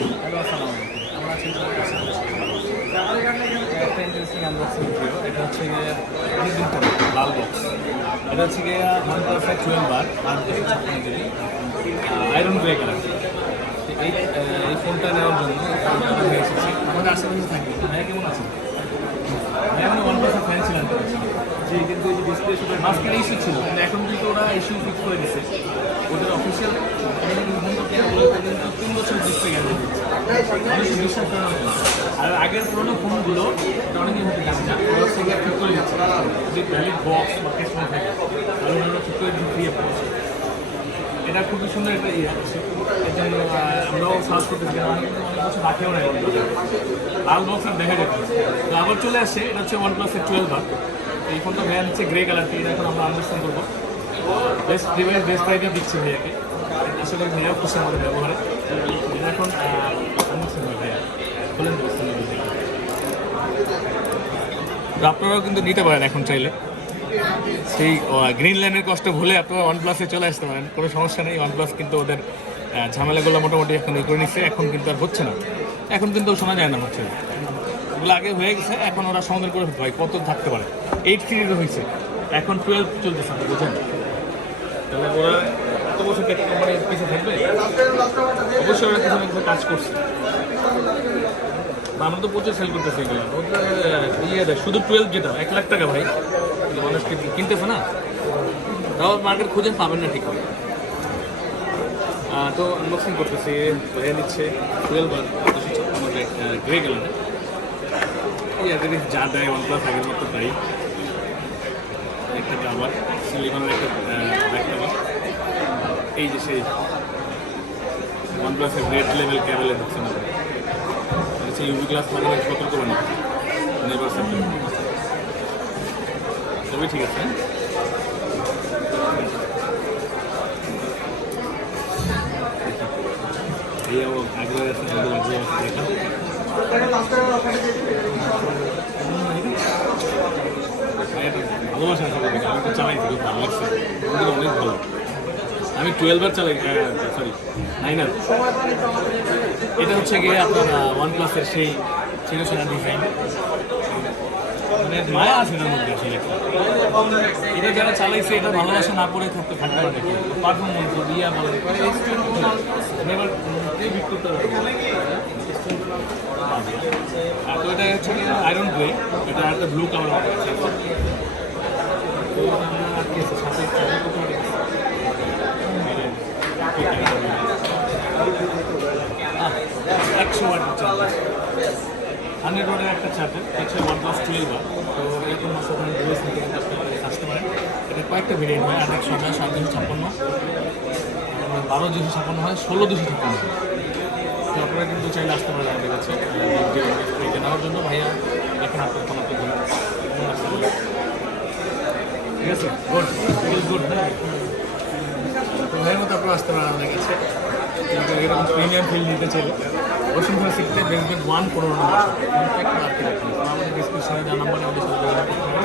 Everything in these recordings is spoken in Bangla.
হ্যালো, আসসালামু আলাইকুম। আমরা আছি একটা ইন্টারেস্টিং আনবক্সিং ভিডিও। এটা হচ্ছে গিয়ে অনেকদিন পরে লাল বক্স। এটা হচ্ছে গিয়ে OnePlus 12 আর 256 আয়রন গ্রে কালার। এই ফোনটা নেওয়ার জন্য হয়ে এসেছি। আমাদের আশেপাশে থাকবে। ভাইয়া কেমন আছেন? ভাইয়া আমি OnePlus-এর ফ্যান ছিলাম। জি, কিন্তু এই যে ডিসপ্লে শুধু মাঝখানে ইস্যু ছিল, কিন্তু এখন কিন্তু ওরা ইস্যু ফিক্স করে দিচ্ছে। ওদের অফিসিয়াল কিন্তু 3 বছর ডিসপ্লে গ্যারান্টি দিচ্ছে। অনেক বিশ্বাস করানো হয়। আর আগের পুরোনো ফোনগুলো অনেকেই হতে জানে না, ওরা সেগুলো ঠিক করে দিচ্ছে। যে ভ্যালিড বক্স বা কেস না থাকে তাহলে ওনারা ঠিক করে দিয়ে পড়ছে। এটা খুবই সুন্দর একটা ইয়ে আছে। এই জন্য আমরাও সার্চ করতেছি, অনেক কিছু রাখেও না। লাল বক্স আর দেখা যাচ্ছে তো আবার চলে আসছে। এটা হচ্ছে OnePlus-এর 12 এই ফোনটা ভাইয়া নিচ্ছে গ্রে কালারটি। এটা এখন আমরা আন্ডারস্ট্যান্ড করবো। বেস্ট ডিভাইস বেস্ট প্রাইজে দিচ্ছে ভাইয়াকে। আসলে ভাইয়াও খুশি আমাদের ব্যবহারে। এটা এখন আনবক্সিং হয় ভাইয়া বলেন। আপনারাও কিন্তু নিতে পারেন এখন চাইলে। সেই গ্রিন লাইনের কষ্ট ভুলে আপনারা OnePlus-এ চলে আসতে পারেন, কোনো সমস্যা নেই। OnePlus কিন্তু ওদের ঝামেলাগুলো মোটামুটি এখন করে নিচ্ছে। এখন কিন্তু আর হচ্ছে না, এখন কিন্তু শোনা যায় না হচ্ছে না। ওগুলো আগে হয়ে গেছে, এখন ওরা সমাধান করে ভাই কত থাকতে পারে। 8 সিরিজও হয়েছে, এখন 12 চলতেছে, আপনি বুঝেন। তাহলে ওরা এত বছর মানে পিছিয়ে থাকবে? অবশ্যই ওরা কিছু না কিছু কাজ করছে। আমরা তো প্রচুর সেল করতেছি এগুলো। ইয়ে দেয় শুধু 12 যেটা 1 লাখ টাকা ভাই, মানুষ কিনতেছে না। তাও মার্কেট খুঁজে পাবেন না ঠিক করে। তো আনবক্সিং করতেছি, ভাইয়া নিচ্ছে 12 আর 256 গ্রে কালারে। এই যা দেয় OnePlus আগের মতো তাই। একটা আবার সিলিকনের একটা ব্যাগ। এই যে সেই OnePlus-এর রেড লেভেল ক্যাবেলে হচ্ছে না, হচ্ছে ইউভি গ্লাস লাগানো সতর্ক বানি নেবার সেপ্টেম্বর। সবই ঠিক আছে। আগ্রহ আছে দেখা ভালোবাসা আছে। আমি তো চালাইছি, খুব ভালো লাগছে, অনেক ভালো। আমি 12 চালাই, সরি 9। এটা হচ্ছে গিয়ে আপনার OnePlus-এর সেই চিরচেনা ডিজাইন, মানে মায়া আছে এটার মধ্যে আসলে। এটা যারা চালাইছে এটা ভালোবাসা না পড়ে থাকতে পারে নাকি? পারফরমেন্স দিয়া বলে এবার বিট করতে পারবে। আর তো এটা হচ্ছে কি আয়রন গ্রে, এটা একটা ব্লু কালার আছে। তো আমরা আজকে সাথে 100 ওয়াটের চার্জার, 100 ওয়াটের একটা চার্জার। হচ্ছে OnePlus 12। তো এরকম ওখানে ডিভাইস নিতে কিন্তু আপনি আসতে পারেন। এটা কয়েকটা ভেরিয়েন্ট হয়, 800, 756, 12-256 হয়, 16-256 হয়। তো আপনারা কিন্তু চাইলে আসতে পারেন আমাদের কাছে এটা নেওয়ার জন্য। ভাইয়া এখন আপনার ফোন আপনি ধরুন, ঠিক আছে? Good good. তো ভাইয়ের মতো আপনারা আসতে পারেন আমাদের কাছে। কিন্তু এরকম প্রিমিয়াম ফিল নিতে চাইলে বসুন্ধরা সিটিতে বেসমেন্ট 1 15 নম্বর আমাদের ডিসক্রিপশনে দেওয়া নাম্বার আমাদের সাথে যোগাযোগ করতে হবে।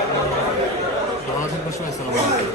ভালো থাকবেন সবাই, আসসালামু আলাইকুম।